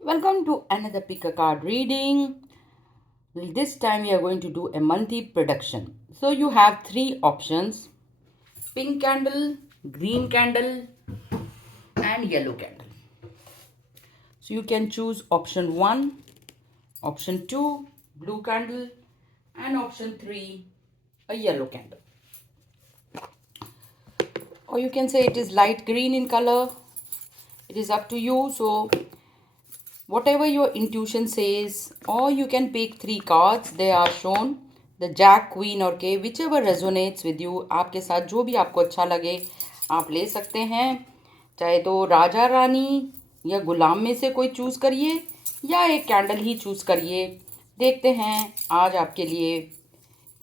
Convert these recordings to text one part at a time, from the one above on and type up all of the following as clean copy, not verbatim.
Welcome to another pick a card reading. This time we are going to do a monthly prediction. So you have three options: pink candle, green candle, and yellow candle. So you can choose option 1, option 2, blue candle, and option 3, a yellow candle. Or you can say it is light green in color. It is up to you. So whatever your intuition says, or you can pick three cards. They are shown, the jack, queen और के, whichever resonates with you. आपके साथ जो भी आपको अच्छा लगे आप ले सकते हैं, चाहे तो राजा रानी या गुलाम में से कोई चूज करिए या एक कैंडल ही चूज करिए। देखते हैं आज आपके लिए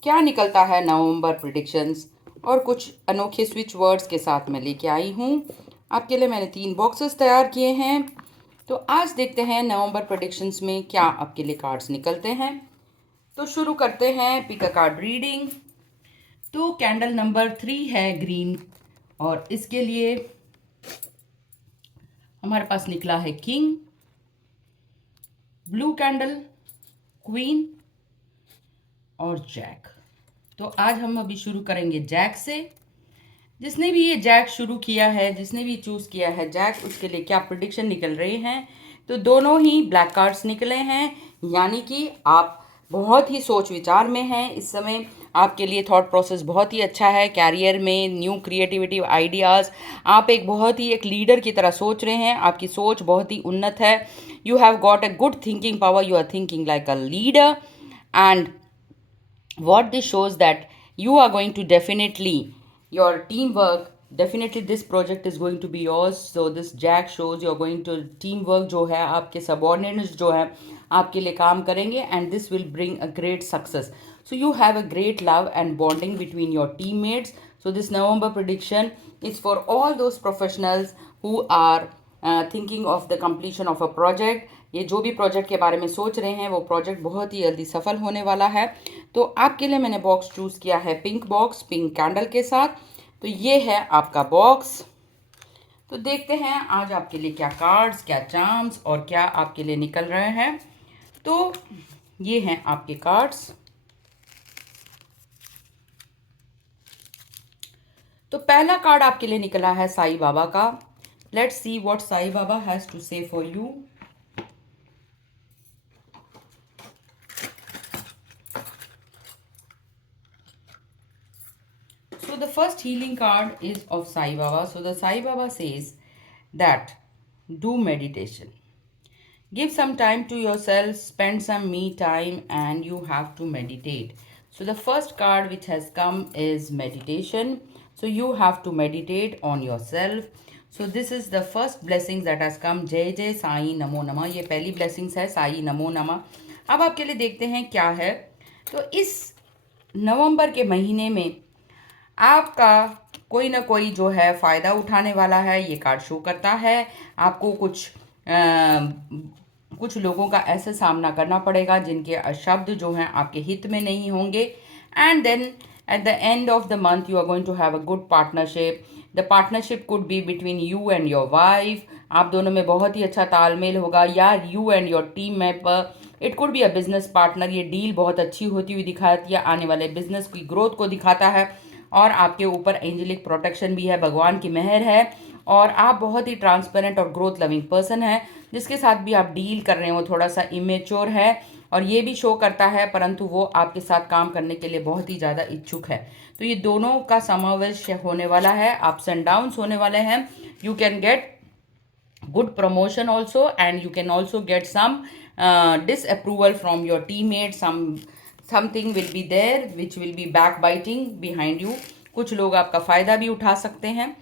क्या निकलता है नवंबर प्रिडिक्शंस। और कुछ अनोखे स्विच वर्ड्स के साथ मैं लेके आई हूँ आपके लिए। मैंने 3 बॉक्सेस तैयार किए हैं। तो आज देखते हैं नवंबर प्रेडिक्शंस में क्या आपके लिए कार्ड्स निकलते हैं। तो शुरू करते हैं पिक अ कार्ड रीडिंग। तो कैंडल नंबर 3 है ग्रीन, और इसके लिए हमारे पास निकला है किंग, ब्लू कैंडल, क्वीन और जैक। तो आज हम अभी शुरू करेंगे जैक से। जिसने भी ये जैक शुरू किया है, जिसने भी चूज़ किया है जैक, उसके लिए क्या प्रिडिक्शन निकल रहे हैं। तो दोनों ही ब्लैक कार्ड्स निकले हैं, यानी कि आप बहुत ही सोच विचार में हैं इस समय। आपके लिए थॉट प्रोसेस बहुत ही अच्छा है। कैरियर में न्यू क्रिएटिविटी आइडियाज़, आप एक बहुत ही एक लीडर की तरह सोच रहे हैं। आपकी सोच बहुत ही उन्नत है। You have got a good thinking power, you are thinking like a leader, and what this shows that you are going to definitely your teamwork, definitely this project is going to be yours. So this jack shows you're going to teamwork जो है, आपके subordinates जो है आपके लिए काम करेंगे, and this will bring a great success. So you have a great love and bonding between your teammates. So this November prediction is for all those professionals who are thinking of the completion of a project. ये जो भी project के बारे में सोच रहे हैं वो प्रोजेक्ट बहुत ही जल्दी सफल होने वाला है। तो आपके लिए मैंने बॉक्स चूज़ किया है पिंक बॉक्स, पिंक कैंडल के साथ। तो ये है आपका बॉक्स। तो देखते हैं आज आपके लिए क्या कार्ड्स, क्या चार्म्स और क्या आपके लिए निकल रहे हैं। तो ये हैं आपके कार्ड्स। तो पहला कार्ड आपके लिए निकला है साईं बाबा का। Let's see what Sai Baba has to say for you. So the first healing card is of Sai Baba. So the Sai Baba says that do meditation. Give some time to yourself, spend some me time, and you have to meditate. So the first card which has come is meditation. So you have to meditate on yourself. So this is the first blessings that has come. जय जय साई नमो नमः, ये पहली blessings है साई नमो नमः। अब आपके लिए देखते हैं क्या है। तो इस नवंबर के महीने में आपका कोई ना कोई जो है फ़ायदा उठाने वाला है, ये कार्ड शो करता है। आपको कुछ लोगों का ऐसा सामना करना पड़ेगा जिनके शब्द जो हैं आपके हित में नहीं होंगे। And then at the end of the month you are going to have a good partnership. The partnership could be between you and your wife. आप दोनों में बहुत ही अच्छा तालमेल होगा, या you and your team member. It could be a business partner. ये डील बहुत अच्छी होती हुई दिखाती है, आने वाले बिजनेस की ग्रोथ को दिखाता है। और आपके ऊपर एंजेलिक प्रोटेक्शन भी है, भगवान की मेहर है। और आप बहुत ही ट्रांसपेरेंट और ग्रोथ लविंग पर्सन है। जिसके साथ भी आप डील कर रहे हैं वो थोड़ा सा इमेच्योर है, और ये भी शो करता है, परंतु वो आपके साथ काम करने के लिए बहुत ही ज़्यादा इच्छुक है। तो ये दोनों का समावेश होने वाला है, अप्स एंड डाउन्स होने वाले हैं। You can get good promotion also, and you can also get some disapproval from your teammates. Something will be there which will be backbiting behind you. कुछ लोग आपका फ़ायदा भी उठा सकते हैं।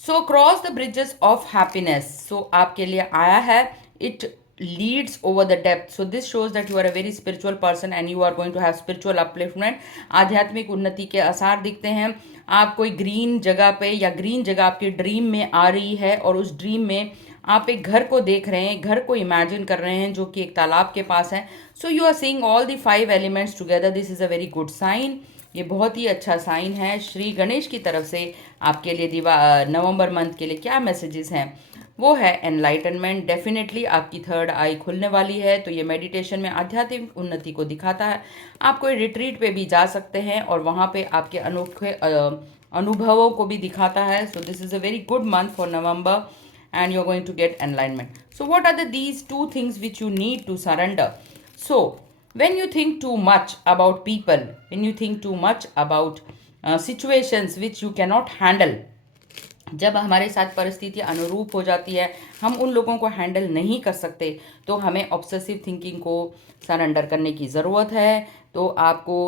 So cross the bridges of happiness. सो आपके लिए आया है it leads over the depth. So this shows that you are a very spiritual person and you are going to have spiritual upliftment. आध्यात्मिक उन्नति के आसार दिखते हैं। आप कोई ग्रीन जगह पे या ग्रीन जगह आपकी ड्रीम में आ रही है, और उस ड्रीम में आप एक घर को देख रहे हैं, घर को इमेजिन कर रहे हैं जो कि एक तालाब के पास है। So you are seeing all the 5 elements together. This is a very good sign. ये बहुत ही अच्छा साइन है। श्री गणेश की तरफ से आपके लिए नवंबर मंथ के लिए क्या मैसेजेस हैं। वो है एनलाइटनमेंट। डेफिनेटली आपकी थर्ड आई खुलने वाली है, तो ये मेडिटेशन में आध्यात्मिक उन्नति को दिखाता है। आप कोई रिट्रीट पे भी जा सकते हैं और वहाँ पे आपके अनोखे अनुभवों को भी दिखाता है। So this is a very good month for November and you're going to get enlightenment. So what are these two things which you need to surrender? So when you think too much about people, when you think too much about situations which you cannot handle, जब हमारे साथ परिस्थिति अनुरूप हो जाती है, हम उन लोगों को हैंडल नहीं कर सकते, तो हमें ऑब्सेसिव थिंकिंग को सरेंडर करने की ज़रूरत है। तो आपको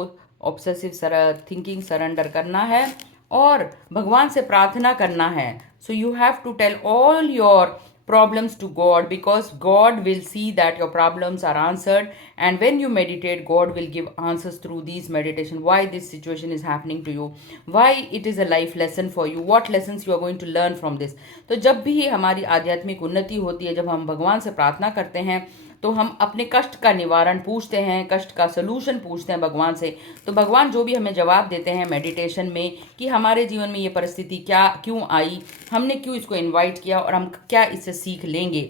ऑब्सेसिव थिंकिंग सरेंडर करना है और भगवान से प्रार्थना करना है। So you have to tell all your problems to God, because God will see that your problems are answered, and when you meditate, God will give answers through these meditation, why this situation is happening to you, why it is a life lesson for you, what lessons you are going to learn from this. तो जब भी हमारी आध्यात्मिक उन्नति होती है, जब हम भगवान से प्रार्थना करते हैं, तो हम अपने कष्ट का निवारण पूछते हैं, कष्ट का सलूशन पूछते हैं भगवान से। तो भगवान जो भी हमें जवाब देते हैं मेडिटेशन में कि हमारे जीवन में ये परिस्थिति क्यों आई, हमने क्यों इसको इनवाइट किया और हम क्या इससे सीख लेंगे।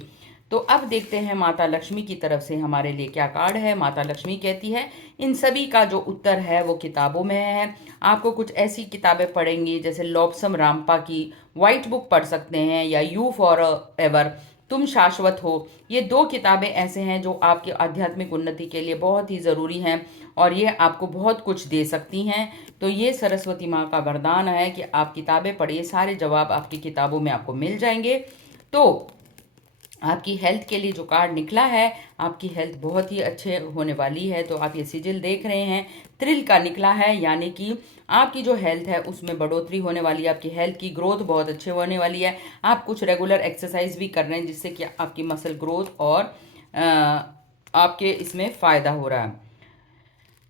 तो अब देखते हैं माता लक्ष्मी की तरफ से हमारे लिए क्या कार्ड है। माता लक्ष्मी कहती है इन सभी का जो उत्तर है वो किताबों में है। आपको कुछ ऐसी किताबें पढ़ेंगी जैसे लॉब्सम रामपा की वाइट बुक पढ़ सकते हैं, या यू फॉर एवर, तुम शाश्वत हो। ये दो किताबें ऐसे हैं जो आपकी आध्यात्मिक उन्नति के लिए बहुत ही ज़रूरी हैं और ये आपको बहुत कुछ दे सकती हैं। तो ये सरस्वती माँ का वरदान है कि आप किताबें पढ़िए, सारे जवाब आपकी किताबों में आपको मिल जाएंगे। तो आपकी हेल्थ के लिए जो कार्ड निकला है, आपकी हेल्थ बहुत ही अच्छे होने वाली है। तो आप ये सिजिल देख रहे हैं, थ्रिल का निकला है, यानी कि आपकी जो हेल्थ है उसमें बढ़ोतरी होने वाली है, आपकी हेल्थ की ग्रोथ बहुत अच्छे होने वाली है। आप कुछ रेगुलर एक्सरसाइज भी कर रहे हैं जिससे कि आपकी मसल ग्रोथ और आपके इसमें फ़ायदा हो रहा है।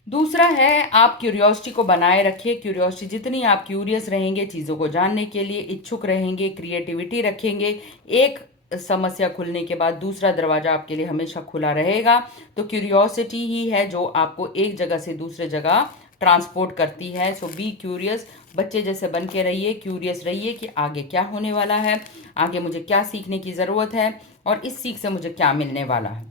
दूसरा है आप क्यूरियोसिटी को बनाए रखिए। क्यूरियोसिटी जितनी आप क्यूरियस रहेंगे, चीज़ों को जानने के लिए इच्छुक रहेंगे, क्रिएटिविटी रखेंगे, एक समस्या खुलने के बाद दूसरा दरवाज़ा आपके लिए हमेशा खुला रहेगा। तो क्यूरियोसिटी ही है जो आपको एक जगह से दूसरे जगह ट्रांसपोर्ट करती है। सो बी क्यूरियस, बच्चे जैसे बन के रहिए, क्यूरियस रहिए कि आगे क्या होने वाला है, आगे मुझे क्या सीखने की ज़रूरत है और इस सीख से मुझे क्या मिलने वाला है।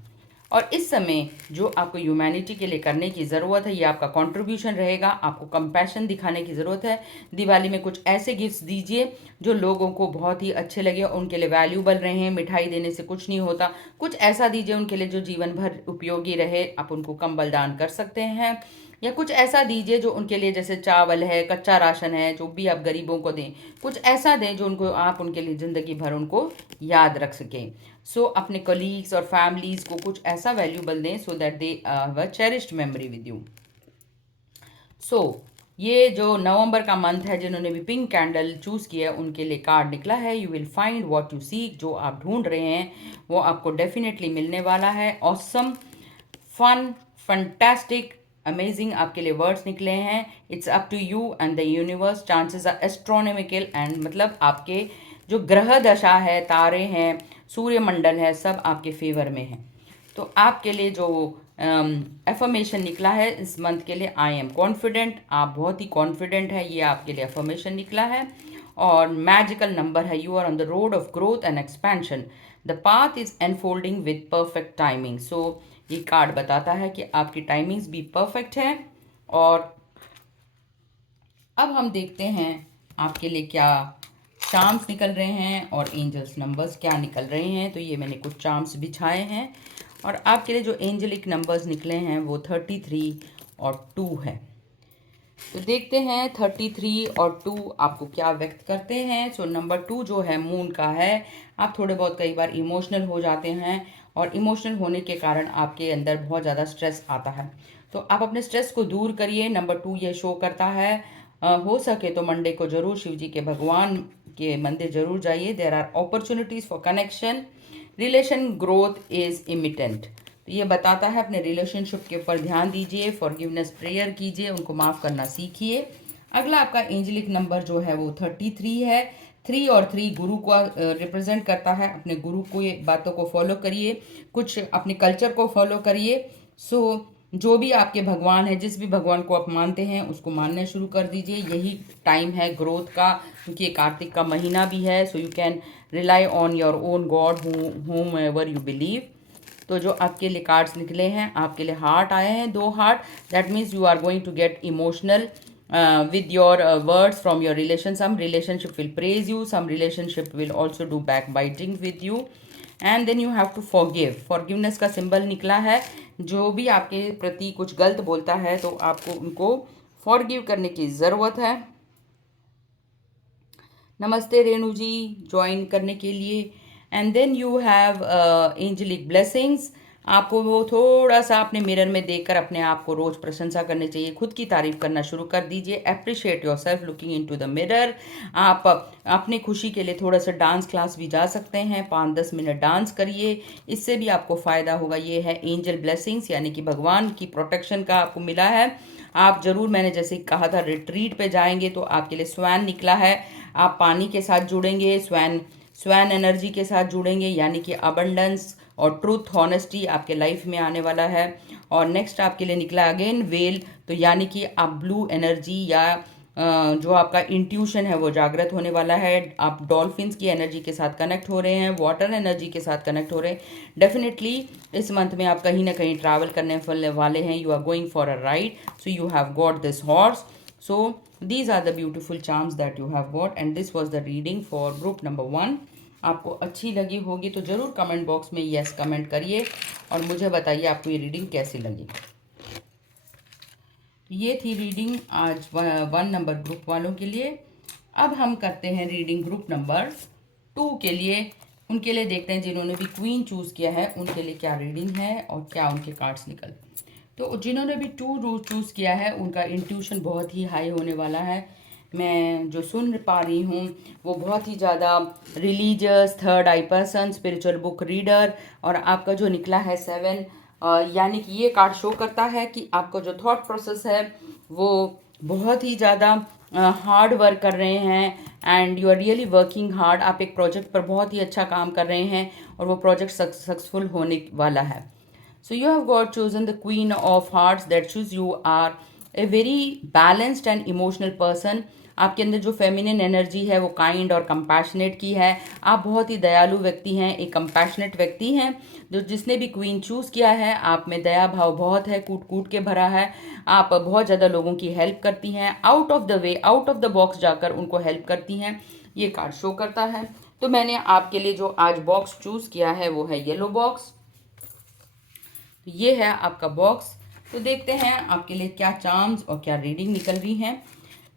और इस समय जो आपको ह्यूमैनिटी के लिए करने की ज़रूरत है, ये आपका कंट्रीब्यूशन रहेगा। आपको कंपैशन दिखाने की ज़रूरत है। दिवाली में कुछ ऐसे गिफ्ट्स दीजिए जो लोगों को बहुत ही अच्छे लगे, उनके लिए वैल्यूबल रहे। मिठाई देने से कुछ नहीं होता, कुछ ऐसा दीजिए उनके लिए जो जीवन भर उपयोगी रहे। आप उनको कंबल दान कर सकते हैं, या कुछ ऐसा दीजिए जो उनके लिए, जैसे चावल है, कच्चा राशन है, जो भी आप गरीबों को दें, कुछ ऐसा दें जो उनको, आप उनके लिए ज़िंदगी भर उनको याद रख सकें। सो अपने कलीग्स और फैमिलीज़ को कुछ ऐसा वैल्यूबल दें so that they have a cherished memory with you. सो ये जो नवंबर का मंथ है, जिन्होंने भी पिंक कैंडल चूज़ किया है उनके लिए कार्ड निकला है you will find what you seek. जो आप ढूंढ रहे हैं वो आपको डेफिनेटली मिलने वाला है। ऑसम, फन, फंटास्टिक, अमेजिंग आपके लिए वर्ड्स निकले हैं। It's up to you and the universe, chances are astronomical, and मतलब आपके जो ग्रह दशा है, तारे हैं, सूर्यमंडल है, सब आपके फेवर में है। तो आपके लिए जो एफर्मेशन निकला है इस मंथ के लिए, आई एम कॉन्फिडेंट, आप बहुत ही कॉन्फिडेंट है, ये आपके लिए एफर्मेशन निकला है। और मैजिकल नंबर है you are on the road of growth and expansion, the path is unfolding with perfect timing. So ये कार्ड बताता है कि आपकी टाइमिंग्स भी परफेक्ट है। और अब हम देखते हैं आपके लिए क्या चार्म्स निकल रहे हैं और एंजल्स नंबर्स क्या निकल रहे हैं। तो ये मैंने कुछ चार्म्स बिछाए हैं और आपके लिए जो एंजलिक नंबर्स निकले हैं वो 33 और 2 है। तो देखते हैं 33 और 2 आपको क्या व्यक्त करते हैं। सो नंबर 2 जो है मून का है। आप थोड़े बहुत कई बार इमोशनल हो जाते हैं और इमोशनल होने के कारण आपके अंदर बहुत ज़्यादा स्ट्रेस आता है। तो आप अपने स्ट्रेस को दूर करिए। नंबर 2 ये शो करता है हो सके तो मंडे को जरूर शिव जी के भगवान के मंदिर जरूर जाइए। There are opportunities for connection, relation growth is imminent. तो ये बताता है अपने रिलेशनशिप के ऊपर ध्यान दीजिए, फॉरगिवनेस प्रेयर कीजिए, उनको माफ़ करना सीखिए। अगला आपका एंजलिक नंबर जो है वो 33 है। 3 और 3 गुरु को रिप्रेजेंट करता है। अपने गुरु को ये बातों को फॉलो करिए, कुछ अपने कल्चर को फॉलो करिए। सो जो भी आपके भगवान है, जिस भी भगवान को आप मानते हैं उसको मानना शुरू कर दीजिए। यही टाइम है ग्रोथ का, क्योंकि ये कार्तिक का महीना भी है। So you can rely on your own God whom ever you believe. तो जो आपके लिए कार्ड्स निकले हैं, आपके लिए हार्ट आए हैं, 2 heart. That means you are going to get emotional with your words from your relation. Some relationship will praise you, some relationship will also do backbiting with you, and then you have to forgive. Forgiveness का symbol निकला है। जो भी आपके प्रति कुछ गलत बोलता है तो आपको उनको फॉरगिव करने की ज़रूरत है। नमस्ते रेणु जी, ज्वाइन करने के लिए। And then you have angelic blessings. आपको वो थोड़ा सा अपने मिरर में देखकर अपने आप को रोज़ प्रशंसा करनी चाहिए, खुद की तारीफ करना शुरू कर दीजिए। Appreciate yourself looking into the mirror. आप अपने खुशी के लिए थोड़ा सा डांस क्लास भी जा सकते हैं, 5-10 मिनट डांस करिए, इससे भी आपको फ़ायदा होगा। ये है एंजल ब्लेसिंग्स, यानी कि भगवान की प्रोटेक्शन का आपको मिला है। आप ज़रूर, मैंने जैसे कहा था, रिट्रीट पे जाएंगे तो आपके लिए स्वैन निकला है। आप पानी के साथ जुड़ेंगे, स्वैन स्वैन एनर्जी के साथ जुड़ेंगे, यानी कि अबंडेंस और ट्रूथ हॉनेस्टी आपके लाइफ में आने वाला है। और नेक्स्ट आपके लिए निकला अगेन वेल, तो यानी कि आप ब्लू एनर्जी या जो आपका इंट्यूशन है वो जागृत होने वाला है। आप डॉल्फिन्स की एनर्जी के साथ कनेक्ट हो रहे हैं, वाटर एनर्जी के साथ कनेक्ट हो रहे हैं। डेफिनेटली इस मंथ में आप कहीं ना कहीं ट्रैवल करने वाले हैं। You are going for a ride, so you have got this horse. So these are the beautiful charms that you have got, and this was the reading for group number 1. आपको अच्छी लगी होगी तो ज़रूर comment box में yes comment करिए और मुझे बताइए आपको ये रीडिंग कैसी लगी। ये थी रीडिंग आज 1 नंबर ग्रुप वालों के लिए। अब हम करते हैं रीडिंग ग्रुप नंबर 2 के लिए। उनके लिए देखते हैं जिन्होंने भी क्वीन चूज़ किया है उनके लिए क्या रीडिंग है और क्या उनके कार्ड्स निकल। तो जिन्होंने भी 2 रूट चूज़ किया है उनका इंट्यूशन बहुत ही हाई होने वाला है। मैं जो सुन पा रही हूँ वो बहुत ही ज़्यादा रिलीजियस, थर्ड आई पर्सन, स्पिरिचुअल बुक रीडर। और आपका जो निकला है 7, यानी कि ये कार्ड शो करता है कि आपका जो थॉट प्रोसेस है वो बहुत ही ज़्यादा हार्ड वर्क कर रहे हैं, and you are really working hard. आप एक प्रोजेक्ट पर बहुत ही अच्छा काम कर रहे हैं और वो प्रोजेक्ट सक्सेसफुल होने वाला है। So you have got chosen the Queen of Hearts. That shows you are a very balanced and emotional person. आपके अंदर जो फेमिनिन एनर्जी है वो काइंड और कंपैशनेट की है। आप बहुत ही दयालु व्यक्ति हैं, एक कंपैशनेट व्यक्ति हैं। जो जिसने भी क्वीन चूज़ किया है आप में दया भाव बहुत है, कूट कूट के भरा है। आप बहुत ज़्यादा लोगों की हेल्प करती हैं, out of the way, out of the box जाकर उनको हेल्प करती हैं, ये कार्ड शो करता है। तो मैंने आपके लिए जो आज बॉक्स चूज़ किया है वो है येलो बॉक्स। ये है आपका बॉक्स। तो देखते हैं आपके लिए क्या चार्म्स और क्या रीडिंग निकल रही हैं।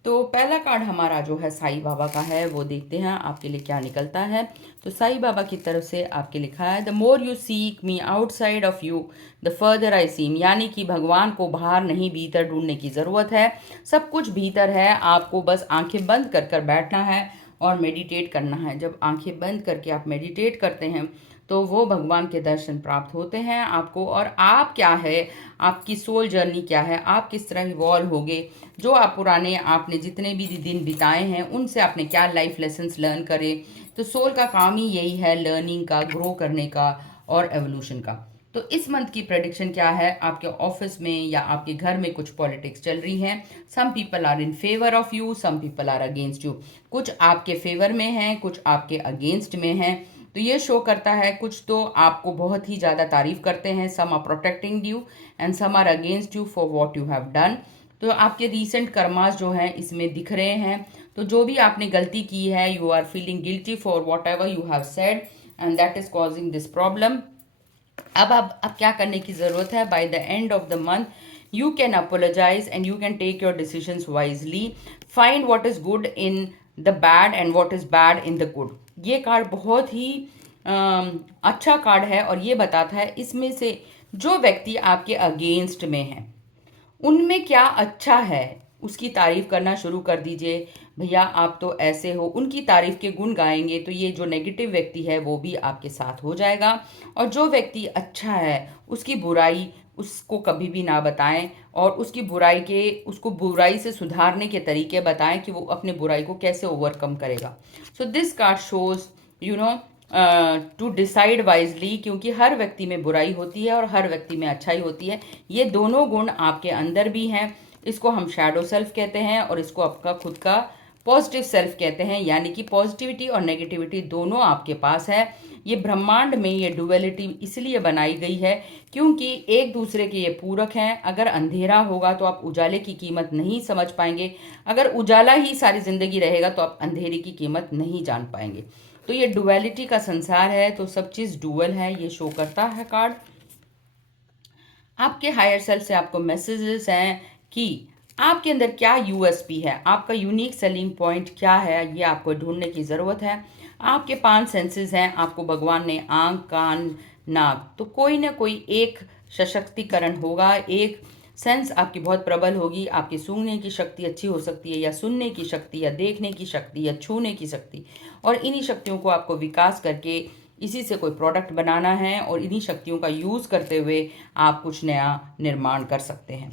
तो पहला कार्ड हमारा जो है साईं बाबा का है, वो देखते हैं आपके लिए क्या निकलता है। तो साईं बाबा की तरफ से आपके लिखा है, the more you seek me outside of you the further I seem. यानी कि भगवान को बाहर नहीं भीतर ढूंढने की ज़रूरत है, सब कुछ भीतर है। आपको बस आंखें बंद कर कर बैठना है और मेडिटेट करना है। जब आंखें बंद करके आप मेडिटेट करते हैं तो वो भगवान के दर्शन प्राप्त होते हैं आपको। और आप क्या है, आपकी सोल जर्नी क्या है, आप किस तरह इवॉल्व होगे, जो आप पुराने आपने जितने भी दिन बिताए हैं उनसे आपने क्या लाइफ लेसन्स लर्न करे। तो सोल का काम ही यही है, लर्निंग का, ग्रो करने का और एवोल्यूशन का। तो इस मंथ की प्रेडिक्शन क्या है, आपके ऑफिस में या आपके घर में कुछ पॉलिटिक्स चल रही हैं। Some people are in favour of you, some people are against you. कुछ आपके फेवर में हैं, कुछ आपके अगेंस्ट में हैं। तो ये शो करता है कुछ तो आपको बहुत ही ज़्यादा तारीफ करते हैं, some are protecting you and some are against you for what you have done. तो आपके रीसेंट कर्मास जो हैं इसमें दिख रहे हैं। तो जो भी आपने गलती की है, you are feeling guilty for whatever you have said and that is causing this problem. अब क्या करने की ज़रूरत है, by the end of the month you can apologize and you can take your decisions wisely. Find what is good in the bad and what is bad in the good. ये card बहुत ही अच्छा card है और ये बताता है इसमें से जो व्यक्ति आपके अगेंस्ट में है उनमें क्या अच्छा है उसकी तारीफ करना शुरू कर दीजिए। भैया आप तो ऐसे हो, उनकी तारीफ के गुण गाएंगे तो ये जो नेगेटिव व्यक्ति है वो भी आपके साथ हो जाएगा। और जो व्यक्ति अच्छा है उसकी बुराई उसको कभी भी ना बताएं और उसको बुराई से सुधारने के तरीके बताएं कि वो अपने बुराई को कैसे ओवरकम करेगा। So this card shows you know to decide wisely, क्योंकि हर व्यक्ति में बुराई होती है और हर व्यक्ति में अच्छाई होती है। ये दोनों गुण आपके अंदर भी हैं। इसको हम शैडो सेल्फ कहते हैं और इसको आपका खुद का पॉजिटिव सेल्फ कहते हैं, यानी कि पॉजिटिविटी और नेगेटिविटी दोनों आपके पास है। ये ब्रह्मांड में ये डुअलिटी इसलिए बनाई गई है क्योंकि एक दूसरे के ये पूरक हैं। अगर अंधेरा होगा तो आप उजाले की कीमत नहीं समझ पाएंगे, अगर उजाला ही सारी जिंदगी रहेगा तो आप अंधेरे की कीमत नहीं जान पाएंगे। तो ये डुअलिटी का संसार है, तो सब चीज़ डुअल है, ये शो करता है कार्ड। आपके हायर सेल्फ से आपको मैसेजेस हैं कि आपके अंदर क्या यूएसपी है, आपका यूनिक सेलिंग पॉइंट क्या है, ये आपको ढूंढने की ज़रूरत है। आपके 5 सेंसेस हैं, आपको भगवान ने आंख, कान, नाक, तो कोई ना कोई एक सशक्तिकरण होगा, एक सेंस आपकी बहुत प्रबल होगी। आपकी सूंघने की शक्ति अच्छी हो सकती है, या सुनने की शक्ति, या देखने की शक्ति, या छूने की शक्ति, और इन्हीं शक्तियों को आपको विकास करके इसी से कोई प्रोडक्ट बनाना है और इन्हीं शक्तियों का यूज़ करते हुए आप कुछ नया निर्माण कर सकते हैं।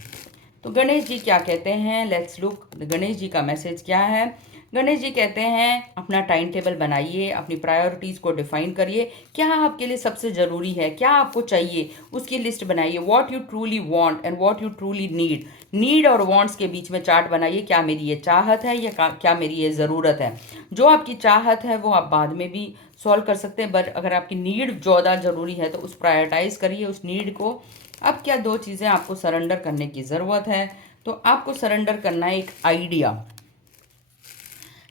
तो गणेश जी क्या कहते हैं, लेट्स लुक गणेश जी का मैसेज क्या है। गणेश जी कहते हैं अपना टाइम टेबल बनाइए, अपनी प्रायोरिटीज़ को डिफाइन करिए, क्या आपके लिए सबसे ज़रूरी है, क्या आपको चाहिए, उसकी लिस्ट बनाइए। What you truly want and what you truly need और वांट्स के बीच में चार्ट बनाइए। क्या मेरी ये चाहत है या क्या मेरी ये ज़रूरत है। जो आपकी चाहत है वो आप बाद में भी सॉल्व कर सकते हैं, बट अगर आपकी नीड ज़्यादा ज़रूरी है तो उस प्रायोरिटाइज करिए उस नीड को। अब क्या 2 चीज़ें आपको सरेंडर करने की ज़रूरत है, तो आपको सरेंडर करना है एक आइडिया,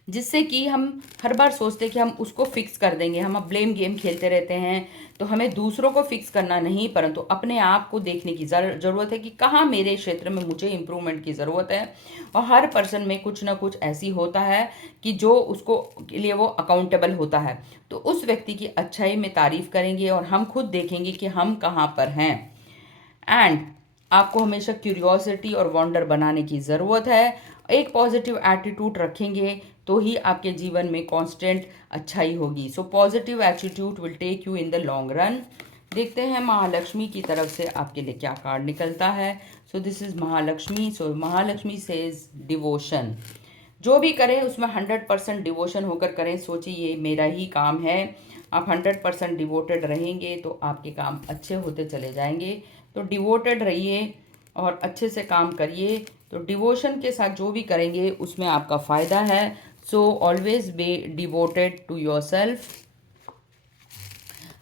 जिससे कि हम हर बार सोचते हैं कि हम उसको फिक्स कर देंगे। हम अब ब्लेम गेम खेलते रहते हैं, तो हमें दूसरों को फिक्स करना नहीं, परंतु अपने आप को देखने की ज़रूरत है कि कहाँ मेरे क्षेत्र में मुझे इम्प्रूवमेंट की ज़रूरत है। और हर पर्सन में कुछ ना कुछ ऐसी होता है कि जो उसको के लिए वो अकाउंटेबल होता है, तो उस व्यक्ति की अच्छाई में तारीफ करेंगे और हम खुद देखेंगे कि हम कहाँ पर हैं। एंड आपको हमेशा क्यूरियोसिटी और वंडर बनाने की ज़रूरत है। एक पॉजिटिव एटीट्यूड रखेंगे तो ही आपके जीवन में कांस्टेंट अच्छाई होगी। So positive attitude will take you in the long run. देखते हैं महालक्ष्मी की तरफ से आपके लिए क्या कार्ड निकलता है। So this is Mahalakshmi. So Mahalakshmi says devotion. जो भी करें उसमें 100% डिवोशन होकर करें। सोचिए ये मेरा ही काम है, आप 100% डिवोटेड रहेंगे तो आपके काम अच्छे होते चले जाएंगे। तो डिवोटेड रहिए और अच्छे से काम करिए। तो डिवोशन के साथ जो भी करेंगे उसमें आपका फ़ायदा है। So always be devoted to yourself.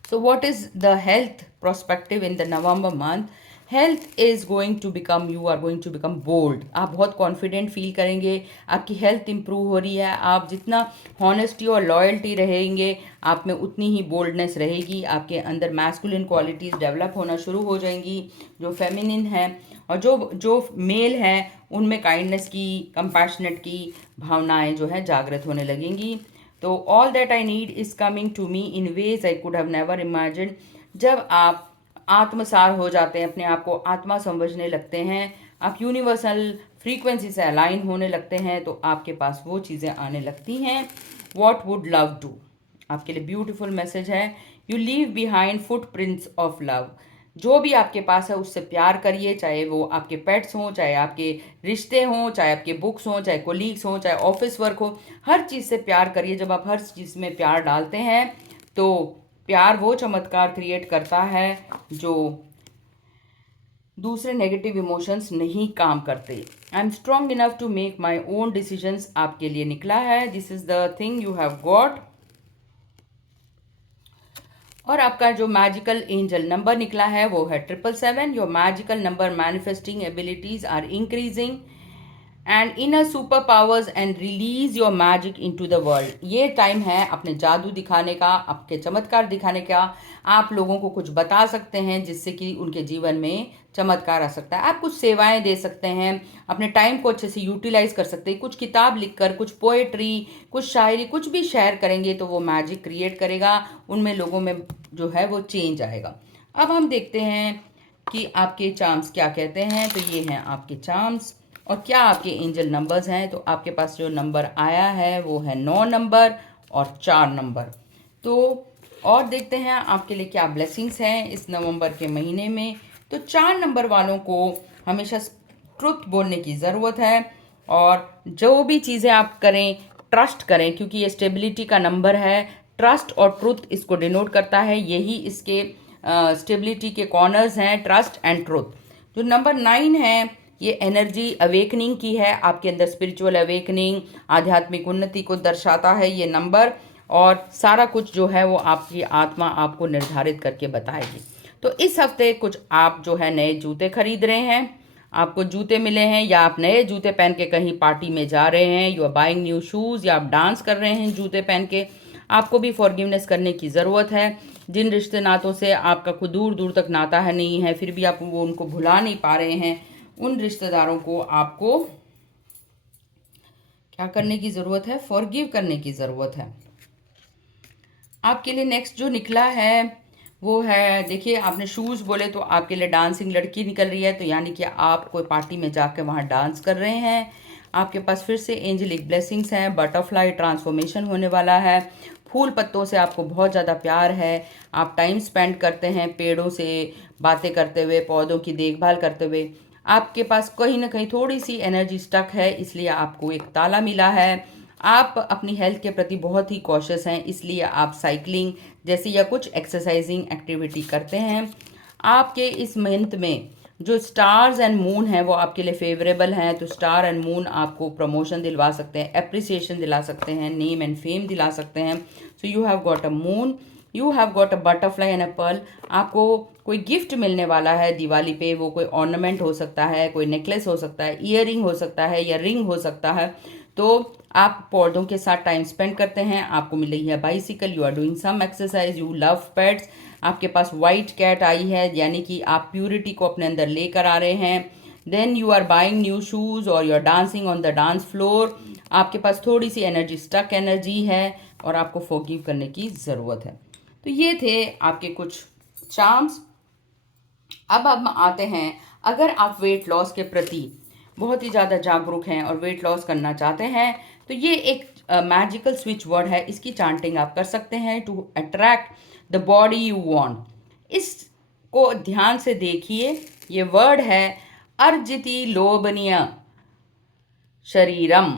So what is the health perspective in the November month? Health is going to become, you are going to become bold. आप बहुत कॉन्फिडेंट फील करेंगे, आपकी हेल्थ इंप्रूव हो रही है। आप जितना honesty और लॉयल्टी रहेंगे आप में उतनी ही बोल्डनेस रहेगी। आपके अंदर मैस्कुलिन क्वालिटीज़ डेवलप होना शुरू हो जाएंगी जो फेमिनिन है, और जो जो मेल हैं उनमें काइंडनेस की, कंपैशनेट की भावनाएं जो है जागृत होने लगेंगी। तो all that I need is coming to me in ways I could have never imagine. जब आप आत्मसार हो जाते हैं, अपने आप को आत्मा समझने लगते हैं, आप यूनिवर्सल फ्रीक्वेंसी से अलाइन होने लगते हैं, तो आपके पास वो चीज़ें आने लगती हैं। वॉट वुड लव डू, आपके लिए ब्यूटिफुल मैसेज है। You leave behind footprints of love. जो भी आपके पास है उससे प्यार करिए, चाहे वो आपके पेट्स हों, चाहे आपके रिश्ते हों, चाहे आपके बुक्स हों, चाहे कोलीग्स हों, चाहे ऑफिस वर्क हो, हर चीज़ से प्यार करिए। जब आप हर चीज़ में प्यार डालते हैं तो प्यार वो चमत्कार क्रिएट करता है जो दूसरे नेगेटिव इमोशंस नहीं काम करते। I am strong enough to make my own decisions आपके लिए निकला है। This is the thing you have got. और आपका जो मैजिकल एंजल नंबर निकला है वो है 777। Your magical number manifesting abilities are increasing and inner super powers and release your magic into the world. ये टाइम है अपने जादू दिखाने का, आपके चमत्कार दिखाने का। आप लोगों को कुछ बता सकते हैं जिससे कि उनके जीवन में चमत्कार आ सकता है। आप कुछ सेवाएं दे सकते हैं, अपने टाइम को अच्छे से यूटिलाइज कर सकते हैं। कुछ किताब लिखकर, कुछ पोएट्री, कुछ शायरी, कुछ भी शेयर करेंगे तो वो मैजिक क्रिएट करेगा, उनमें लोगों में जो है वो चेंज आएगा। अब हम देखते हैं कि आपके चार्म्स क्या कहते हैं। तो ये हैं आपके चार्म्स और क्या आपके एंजल नंबर्स हैं। तो आपके पास जो नंबर आया है वो है 9 नंबर और 4 नंबर। तो और देखते हैं आपके लिए क्या ब्लेसिंग्स हैं इस नवंबर के महीने में। तो 4 नंबर वालों को हमेशा ट्रुथ बोलने की ज़रूरत है, और जो भी चीज़ें आप करें ट्रस्ट करें, क्योंकि ये स्टेबिलिटी का नंबर है। ट्रस्ट और ट्रुथ इसको डिनोट करता है, यही इसके स्टेबिलिटी के कॉर्नर्स हैं, ट्रस्ट एंड ट्रुथ। जो नंबर 9 है ये एनर्जी अवेकनिंग की है, आपके अंदर स्पिरिचुअल अवेकनिंग, आध्यात्मिक उन्नति को दर्शाता है ये नंबर, और सारा कुछ जो है वो आपकी आत्मा आपको निर्धारित करके बताएगी। तो इस हफ्ते कुछ आप जो है नए जूते खरीद रहे हैं, आपको जूते मिले हैं, या आप नए जूते पहन के कहीं पार्टी में जा रहे हैं, you are buying new shoes, या आप डांस कर रहे हैं जूते पहन के, आपको भी फॉरगिवनेस करने की ज़रूरत है। जिन रिश्ते नातों से आपका कोई दूर दूर तक नाता है नहीं है, फिर भी आप वो उनको भुला नहीं पा रहे हैं, उन रिश्तेदारों को आपको क्या करने की ज़रूरत है, फॉरगिव करने की ज़रूरत है। आपके लिए नेक्स्ट जो निकला है वो है, देखिए आपने शूज़ बोले तो आपके लिए डांसिंग लड़की निकल रही है, तो यानी कि आप कोई पार्टी में जाकर वहाँ डांस कर रहे हैं। आपके पास फिर से एंजेलिक ब्लेसिंग्स हैं, बटरफ्लाई ट्रांसफॉर्मेशन होने वाला है, फूल पत्तों से आपको बहुत ज़्यादा प्यार है, आप टाइम स्पेंड करते हैं पेड़ों से बातें करते हुए, पौधों की देखभाल करते हुए। आपके पास कहीं ना कहीं थोड़ी सी एनर्जी स्टक है, इसलिए आपको एक ताला मिला है। आप अपनी हेल्थ के प्रति बहुत ही कॉशियस हैं, इसलिए आप साइकिलिंग जैसी या कुछ एक्सरसाइजिंग एक्टिविटी करते हैं। आपके इस मंथ में जो स्टार्स एंड मून है वो आपके लिए फेवरेबल हैं, तो स्टार एंड मून आपको प्रमोशन दिलवा सकते हैं, एप्रिसिएशन दिला सकते हैं, नेम एंड फेम दिला सकते हैं। So you have got a moon, you have got a butterfly and a pearl. आपको कोई गिफ्ट मिलने वाला है दिवाली पे, वो कोई ऑर्नामेंट हो सकता है, कोई नेकलेस हो सकता है, ईयरिंग हो सकता है, या रिंग हो सकता है। तो आप पौधों के साथ टाइम स्पेंड करते हैं, आपको मिल रही है bicycle, you are doing some exercise, you love pets. आपके पास वाइट कैट आई है, यानी कि आप प्यूरिटी को अपने अंदर लेकर आ रहे हैं। Then you are buying new shoes और you are dancing on the dance floor. आपके पास थोड़ी सी एनर्जी स्टक एनर्जी है और आपको फॉरगिव करने की ज़रूरत है। तो ये थे आपके कुछ चार्म्स। अब हम आते हैं, अगर आप वेट लॉस के प्रति बहुत ही ज़्यादा जागरूक हैं और वेट लॉस करना चाहते हैं, तो ये एक मैजिकल स्विच वर्ड है, इसकी चांटिंग आप कर सकते हैं, to attract the body you want. इसको ध्यान से देखिए, ये वर्ड है अर्जिति लोभनीय शरीरम।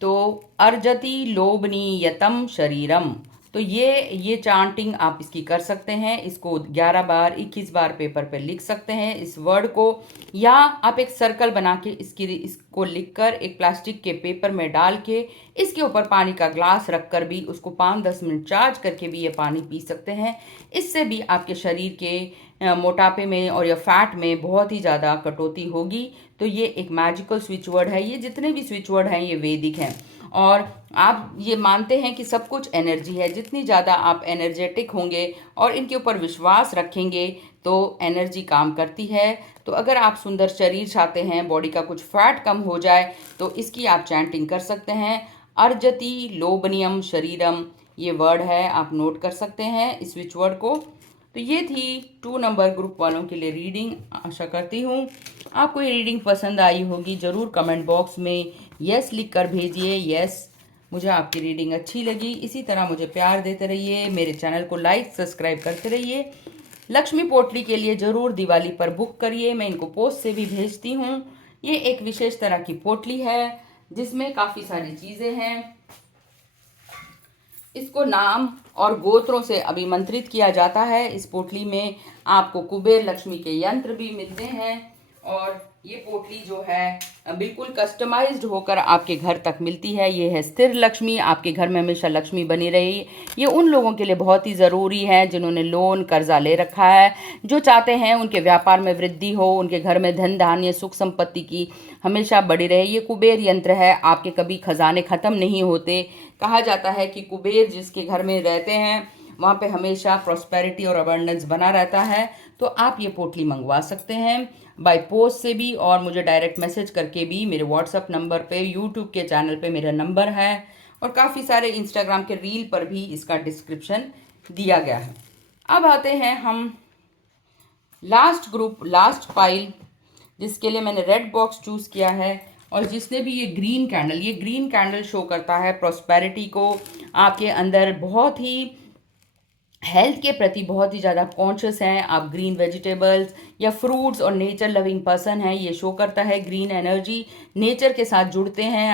तो अर्जति लोभनीयतम शरीरम, तो ये चांटिंग आप इसकी कर सकते हैं। इसको 11 बार 21 बार पेपर पे लिख सकते हैं इस वर्ड को, या आप एक सर्कल बना के इसको लिखकर एक प्लास्टिक के पेपर में डाल के इसके ऊपर पानी का ग्लास रखकर भी उसको 5-10 मिनट चार्ज करके भी ये पानी पी सकते हैं। इससे भी आपके शरीर के मोटापे में और या फैट में बहुत ही ज़्यादा कटौती होगी। तो ये एक मैजिकल स्विच वर्ड है। ये जितने भी स्विच वर्ड हैं ये वैदिक हैं, और आप ये मानते हैं कि सब कुछ एनर्जी है। जितनी ज़्यादा आप एनर्जेटिक होंगे और इनके ऊपर विश्वास रखेंगे तो एनर्जी काम करती है। तो अगर आप सुंदर शरीर चाहते हैं, बॉडी का कुछ फैट कम हो जाए, तो इसकी आप चैंटिंग कर सकते हैं, अर्जति लोभनियम शरीरम, ये वर्ड है, आप नोट कर सकते हैं इस स्विच वर्ड को। तो ये थी 2 नंबर ग्रुप वालों के लिए रीडिंग। आशा करती हूँ आपको ये रीडिंग पसंद आई होगी। ज़रूर कमेंट बॉक्स में यस लिख कर भेजिए, यस मुझे आपकी रीडिंग अच्छी लगी। इसी तरह मुझे प्यार देते रहिए, मेरे चैनल को लाइक सब्सक्राइब करते रहिए। लक्ष्मी पोटली के लिए ज़रूर दिवाली पर बुक करिए, मैं इनको पोस्ट से भी भेजती हूँ। ये एक विशेष तरह की पोटली है जिसमें काफ़ी सारी चीज़ें हैं। इसको नाम और गोत्रों से अभिमंत्रित किया जाता है। इस पोटली में आपको कुबेर लक्ष्मी के यंत्र भी मिलते हैं, और ये पोटली जो है बिल्कुल कस्टमाइज्ड होकर आपके घर तक मिलती है। ये है स्थिर लक्ष्मी, आपके घर में हमेशा लक्ष्मी बनी रही। ये उन लोगों के लिए बहुत ही ज़रूरी है जिन्होंने लोन कर्जा ले रखा है, जो चाहते हैं उनके व्यापार में वृद्धि हो, उनके घर में धन धान्य सुख संपत्ति की हमेशा बड़ी रहे। ये कुबेर यंत्र है, आपके कभी खजाने ख़त्म नहीं होते। कहा जाता है कि कुबेर जिसके घर में रहते हैं वहाँ पे हमेशा प्रॉस्पेरिटी और अबंडेंस बना रहता है। तो आप ये पोटली मंगवा सकते हैं बाय पोस्ट से भी, और मुझे डायरेक्ट मैसेज करके भी। मेरे व्हाट्सअप नंबर पे, यूट्यूब के चैनल पे मेरा नंबर है, और काफ़ी सारे इंस्टाग्राम के रील पर भी इसका डिस्क्रिप्शन दिया गया है। अब आते हैं हम लास्ट ग्रुप, लास्ट पाइल, जिसके लिए मैंने रेड बॉक्स चूज़ किया है, और जिसने भी ये ग्रीन कैंडल शो करता है प्रॉस्पेरिटी को। आपके अंदर बहुत ही हेल्थ के प्रति बहुत ही ज़्यादा कॉन्शियस हैं, आप ग्रीन वेजिटेबल्स या फ्रूट्स और नेचर लविंग पर्सन हैं, ये शो करता है ग्रीन एनर्जी। नेचर के साथ जुड़ते हैं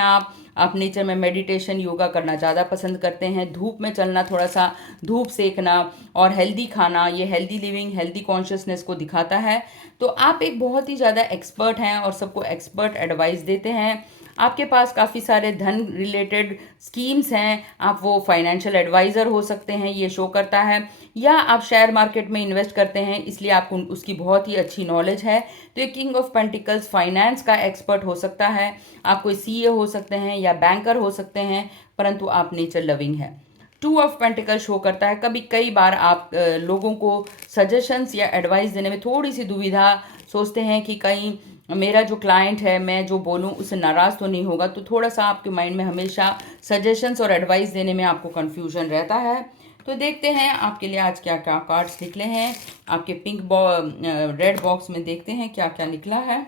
आप नेचर में मेडिटेशन योगा करना ज़्यादा पसंद करते हैं, धूप में चलना, थोड़ा सा धूप सेकना और हेल्दी खाना, ये हेल्दी लिविंग हेल्दी कॉन्शियसनेस को दिखाता है। तो आप एक बहुत ही ज़्यादा एक्सपर्ट हैं और सबको एक्सपर्ट एडवाइस देते हैं। आपके पास काफ़ी सारे धन रिलेटेड स्कीम्स हैं, आप वो फाइनेंशियल एडवाइज़र हो सकते हैं, ये शो करता है। या आप शेयर मार्केट में इन्वेस्ट करते हैं, इसलिए आपको उसकी बहुत ही अच्छी नॉलेज है। तो ये किंग ऑफ पेंटिकल्स फाइनेंस का एक्सपर्ट हो सकता है, आप कोई सीए हो सकते हैं या बैंकर हो सकते हैं, परंतु आप नेचर लविंग हैं। टू ऑफ पेंटिकल शो करता है कभी कई बार आप लोगों को सजेशंस या एडवाइस देने में थोड़ी सी दुविधा, सोचते हैं कि कहीं मेरा जो क्लाइंट है, मैं जो बोलूँ उससे नाराज़ तो नहीं होगा, तो थोड़ा सा आपके माइंड में हमेशा सजेशंस और एडवाइस देने में आपको कन्फ्यूजन रहता है। तो देखते हैं आपके लिए आज क्या क्या कार्ड्स निकले हैं। आपके रेड बॉक्स में देखते हैं क्या क्या निकला है।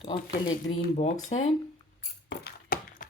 तो आपके लिए ग्रीन बॉक्स है।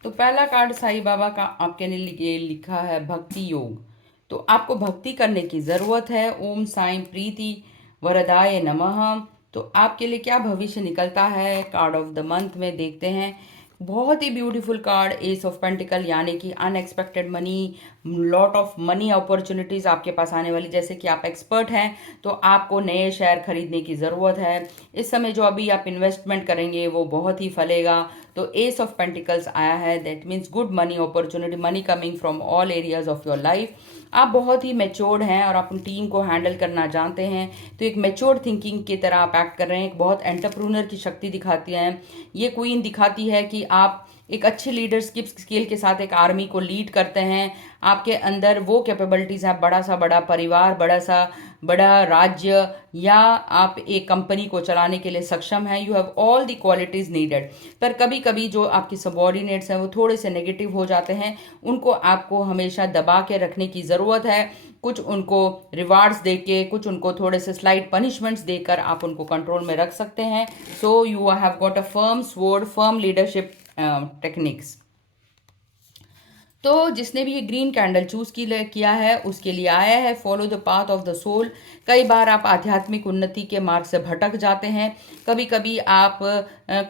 तो पहला कार्ड साईं बाबा का आपके लिए लिखा है भक्ति योग। तो आपको भक्ति करने की ज़रूरत है। ओम साईं प्रीति वरदाय नमः। तो आपके लिए क्या भविष्य निकलता है कार्ड ऑफ द मंथ में देखते हैं। बहुत ही beautiful card ace of pentacle, यानी कि unexpected money, lot of money opportunities आपके पास आने वाली। जैसे कि आप एक्सपर्ट हैं तो आपको नए शेयर खरीदने की ज़रूरत है। इस समय जो अभी आप इन्वेस्टमेंट करेंगे वो बहुत ही फलेगा। तो एस ऑफ पेंटिकल्स आया है, that means good money opportunity, money coming from all areas of your life. आप बहुत ही मेच्योर्ड हैं और अपनी टीम को हैंडल करना जानते हैं। तो एक मेच्योर्ड थिंकिंग की तरह आप एक्ट कर रहे हैं, एक बहुत एंटरप्रूनर की शक्ति दिखाती हैं। ये क्वीन दिखाती है कि आप एक अच्छी लीडरशिप स्किल के साथ एक आर्मी को लीड करते हैं। आपके अंदर वो कैपेबिलिटीज़ हैं, बड़ा सा बड़ा परिवार, बड़ा राज्य, या आप एक कंपनी को चलाने के लिए सक्षम हैं। You have all the qualities needed. पर कभी कभी जो आपके सबॉर्डिनेट्स हैं वो थोड़े से नेगेटिव हो जाते हैं, उनको आपको हमेशा दबा के रखने की ज़रूरत है। कुछ उनको रिवार्ड्स देके, कुछ उनको थोड़े से स्लाइट पनिशमेंट्स देकर आप उनको कंट्रोल में रख सकते हैं। So you have got a firm sword, firm leadership techniques. तो जिसने भी ये ग्रीन कैंडल चूज किया है उसके लिए आया है follow the path of the soul. कई बार आप आध्यात्मिक उन्नति के मार्ग से भटक जाते हैं। कभी कभी आप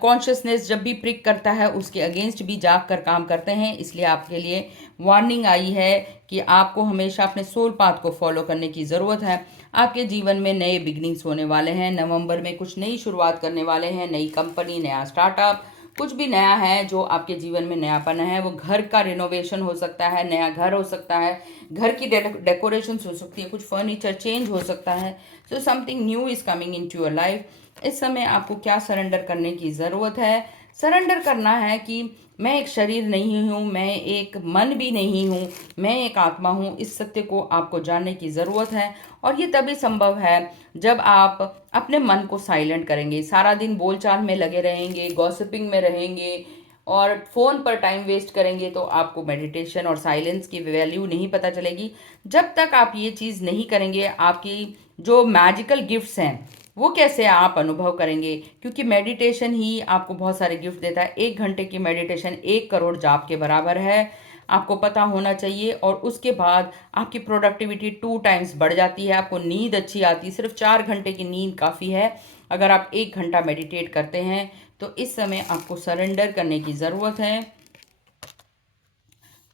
कॉन्शियसनेस जब भी प्रिक करता है उसके अगेंस्ट भी जाग कर काम करते हैं, इसलिए आपके लिए वार्निंग आई है कि आपको हमेशा अपने सोल पाथ को फॉलो करने की ज़रूरत है। आपके जीवन में नए बिगनिंग्स होने वाले हैं। नवंबर में कुछ नई शुरुआत करने वाले हैं, नई कंपनी, नया स्टार्टअप, कुछ भी नया है जो आपके जीवन में नयापन है। वो घर का रिनोवेशन हो सकता है, नया घर हो सकता है, घर की डेकोरेशन हो सकती है, कुछ फर्नीचर चेंज हो सकता है। So something new is coming into your life. इस समय आपको क्या सरेंडर करने की ज़रूरत है? सरेंडर करना है कि मैं एक शरीर नहीं हूँ, मैं एक मन भी नहीं हूँ, मैं एक आत्मा हूँ। इस सत्य को आपको जानने की ज़रूरत है और ये तभी संभव है जब आप अपने मन को साइलेंट करेंगे। सारा दिन बोलचाल में लगे रहेंगे, गॉसिपिंग में रहेंगे और फ़ोन पर टाइम वेस्ट करेंगे तो आपको मेडिटेशन और साइलेंस की वैल्यू नहीं पता चलेगी। जब तक आप ये चीज़ नहीं करेंगे, आपकी जो मैजिकल गिफ्ट्स हैं वो कैसे आप अनुभव करेंगे? क्योंकि मेडिटेशन ही आपको बहुत सारे गिफ्ट देता है। 1 घंटे की मेडिटेशन 1 करोड़ जाप के बराबर है, आपको पता होना चाहिए। और उसके बाद आपकी प्रोडक्टिविटी 2 टाइम्स बढ़ जाती है, आपको नींद अच्छी आती है। सिर्फ 4 घंटे की नींद काफ़ी है अगर आप 1 घंटा मेडिटेट करते हैं। तो इस समय आपको सरेंडर करने की ज़रूरत है।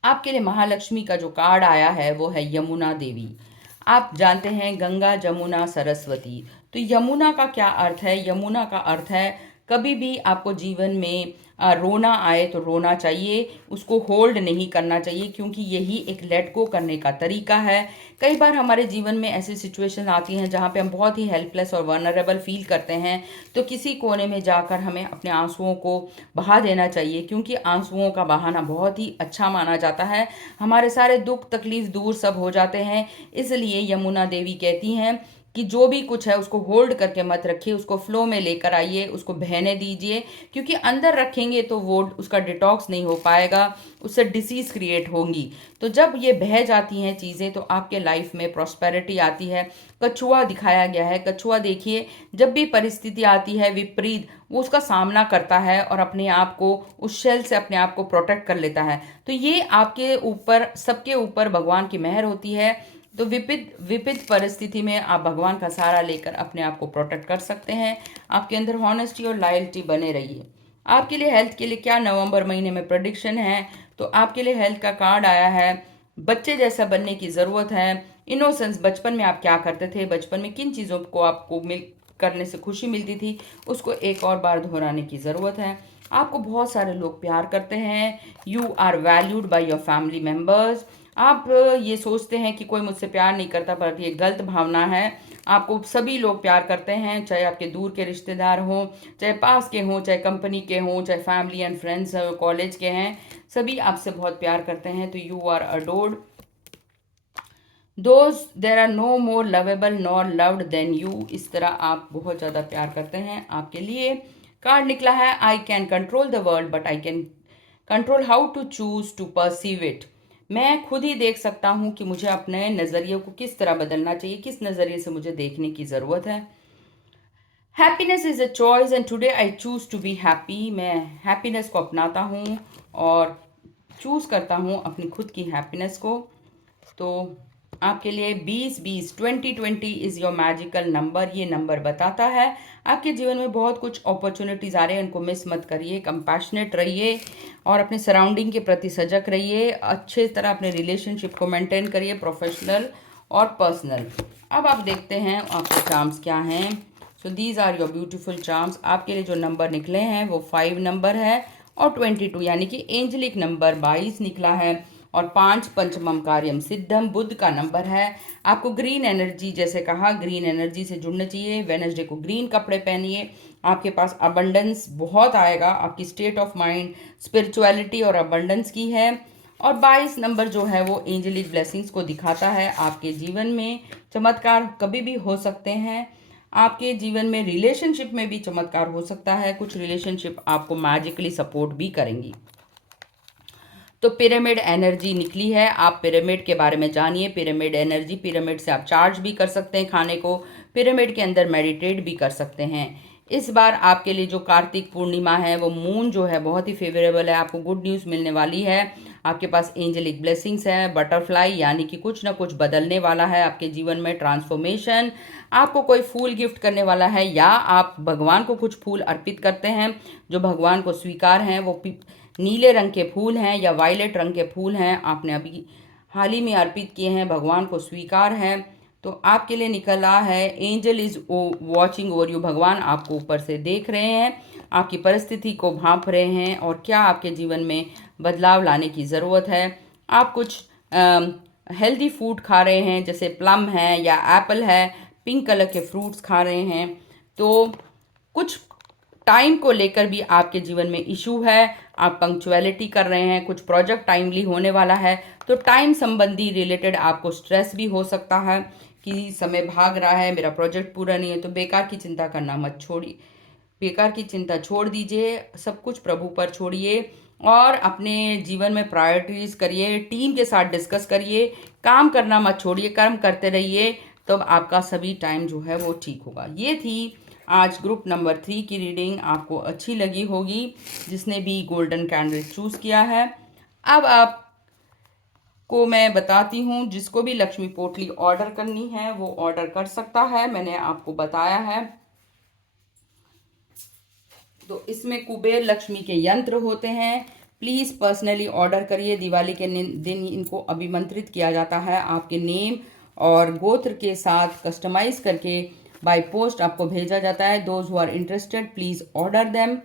आपके लिए महालक्ष्मी का जो कार्ड आया है वो है यमुना देवी। आप जानते हैं गंगा, जमुना, सरस्वती। तो यमुना का क्या अर्थ है? यमुना का अर्थ है कभी भी आपको जीवन में रोना आए तो रोना चाहिए, उसको होल्ड नहीं करना चाहिए, क्योंकि यही एक लेट गो करने का तरीका है। कई बार हमारे जीवन में ऐसी सिचुएशन आती हैं जहाँ पे हम बहुत ही हेल्पलेस और वनरेबल फील करते हैं, तो किसी कोने में जाकर हमें अपने आंसुओं को बहा देना चाहिए, क्योंकि आंसुओं का बहाना बहुत ही अच्छा माना जाता है। हमारे सारे दुख तकलीफ दूर सब हो जाते हैं। इसलिए यमुना देवी कहती हैं कि जो भी कुछ है उसको होल्ड करके मत रखिए, उसको फ्लो में लेकर आइए, उसको बहने दीजिए, क्योंकि अंदर रखेंगे तो वो उसका डिटॉक्स नहीं हो पाएगा, उससे डिसीज़ क्रिएट होंगी। तो जब ये बह जाती हैं चीज़ें तो आपके लाइफ में प्रॉस्पेरिटी आती है। कछुआ दिखाया गया है, कछुआ देखिए जब भी परिस्थिति आती है विपरीत, वो उसका सामना करता है और अपने आप को उस शेल से अपने आप को प्रोटेक्ट कर लेता है। तो ये आपके ऊपर, सबके ऊपर भगवान की मेहर होती है। तो विपरीत परिस्थिति में आप भगवान का सहारा लेकर अपने आप को प्रोटेक्ट कर सकते हैं। आपके अंदर हॉनेस्टी और लॉयल्टी बने रहिए। आपके लिए हेल्थ के लिए क्या नवंबर महीने में प्रेडिक्शन है, तो आपके लिए हेल्थ का कार्ड आया है, बच्चे जैसा बनने की ज़रूरत है। इनोसेंस, बचपन में आप क्या करते थे, बचपन में किन चीज़ों को आपको करने से खुशी मिलती थी, उसको एक और बार दोहराने की ज़रूरत है। आपको बहुत सारे लोग प्यार करते हैं। You are valued by your family members. आप ये सोचते हैं कि कोई मुझसे प्यार नहीं करता, पर ये गलत भावना है। आपको सभी लोग प्यार करते हैं, चाहे आपके दूर के रिश्तेदार हों, चाहे पास के हों, चाहे कंपनी के हों, चाहे फैमिली एंड फ्रेंड्स कॉलेज के हैं, सभी आपसे बहुत प्यार करते हैं। तो you are adored. Those there are no more lovable nor loved than you. इस तरह आप बहुत ज़्यादा प्यार करते हैं। आपके लिए कार्ड निकला है, I can control the world but I can control how to choose to perceive it. मैं खुद ही देख सकता हूँ कि मुझे अपने नज़रिए को किस तरह बदलना चाहिए, किस नज़रिए से मुझे देखने की ज़रूरत है। Happiness is a choice and today I choose to be happy. मैं हैप्पीनेस को अपनाता हूँ और चूज़ करता हूँ अपनी खुद की हैप्पीनेस को। तो आपके लिए 2020 इज़ योर मैजिकल नंबर। ये नंबर बताता है आपके जीवन में बहुत कुछ अपॉर्चुनिटीज़ आ रहे हैं, उनको मिस मत करिए। कंपैशनेट रहिए और अपने सराउंडिंग के प्रति सजग रहिए। अच्छे तरह अपने रिलेशनशिप को मेंटेन करिए, प्रोफेशनल और पर्सनल। अब आप देखते हैं आपके चार्म्स क्या हैं। So these are your beautiful charms. आपके लिए जो नंबर निकले हैं वो 5 नंबर है और 22 यानी कि एंजलिक नंबर 22 निकला है और 5 पंचमम कार्यम सिद्धम बुध का नंबर है। आपको ग्रीन एनर्जी, जैसे कहा, ग्रीन एनर्जी से जुड़ना चाहिए। वेनसडे को ग्रीन कपड़े पहनिए। आपके पास अबंडेंस बहुत आएगा। आपकी स्टेट ऑफ माइंड स्पिरिचुअलिटी और अबंडेंस की है। और 22 नंबर जो है वो एंजलिक ब्लेसिंग्स को दिखाता है। आपके जीवन में चमत्कार कभी भी हो सकते हैं। आपके जीवन में रिलेशनशिप में भी चमत्कार हो सकता है। कुछ रिलेशनशिप आपको मैजिकली सपोर्ट भी करेंगी। तो पिरामिड एनर्जी निकली है। आप पिरामिड के बारे में जानिए। पिरामिड एनर्जी, पिरामिड से आप चार्ज भी कर सकते हैं खाने को, पिरामिड के अंदर मेडिटेट भी कर सकते हैं। इस बार आपके लिए जो कार्तिक पूर्णिमा है वो मून जो है बहुत ही फेवरेबल है। आपको गुड न्यूज़ मिलने वाली है। आपके पास एंजलिक ब्लेसिंग्स है, बटरफ्लाई, यानी कि कुछ ना कुछ बदलने वाला है आपके जीवन में, ट्रांसफॉर्मेशन। आपको कोई फूल गिफ्ट करने वाला है या आप भगवान को कुछ फूल अर्पित करते हैं जो भगवान को स्वीकार हैं। वो नीले रंग के फूल हैं या वायलेट रंग के फूल हैं, आपने अभी हाल ही में अर्पित किए हैं, भगवान को स्वीकार हैं। तो आपके लिए निकला है angel is watching over you. भगवान आपको ऊपर से देख रहे हैं, आपकी परिस्थिति को भांप रहे हैं और क्या आपके जीवन में बदलाव लाने की ज़रूरत है। आप कुछ हेल्दी फूड खा रहे हैं, जैसे प्लम है या एप्पल है, पिंक कलर के फ्रूट्स खा रहे हैं। तो कुछ टाइम को लेकर भी आपके जीवन में इशू है। आप पंक्चुअलिटी कर रहे हैं, कुछ प्रोजेक्ट टाइमली होने वाला है। तो टाइम संबंधी रिलेटेड आपको स्ट्रेस भी हो सकता है कि समय भाग रहा है, मेरा प्रोजेक्ट पूरा नहीं है। तो बेकार की चिंता करना मत छोड़िए, बेकार की चिंता छोड़ दीजिए, सब कुछ प्रभु पर छोड़िए और अपने जीवन में प्रायोरिटीज करिए। टीम के साथ डिस्कस करिए, काम करना मत छोड़िए, कर्म करते रहिए, तब आपका सभी टाइम जो है वो ठीक होगा। ये थी आज ग्रुप नंबर 3 की रीडिंग। आपको अच्छी लगी होगी जिसने भी गोल्डन कैंडल चूज़ किया है। अब आपको मैं बताती हूँ, जिसको भी लक्ष्मी पोटली ऑर्डर करनी है वो ऑर्डर कर सकता है, मैंने आपको बताया है। तो इसमें कुबेर लक्ष्मी के यंत्र होते हैं। प्लीज़ पर्सनली ऑर्डर करिए। दिवाली के दिन इनको अभिमंत्रित किया जाता है। आपके नेम और गोत्र के साथ कस्टमाइज करके बाय पोस्ट आपको भेजा जाता है। Those who are interested please order them,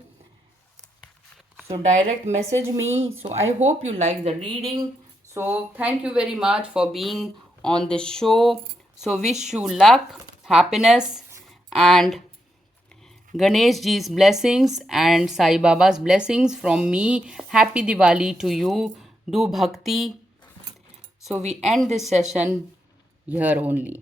so direct message me. So I hope you like the reading. So thank you very much for being on this show. So wish you luck, happiness and Ganesh ji's blessings and Sai Baba's blessings from me. Happy Diwali to you. Do bhakti. So we end this session here only.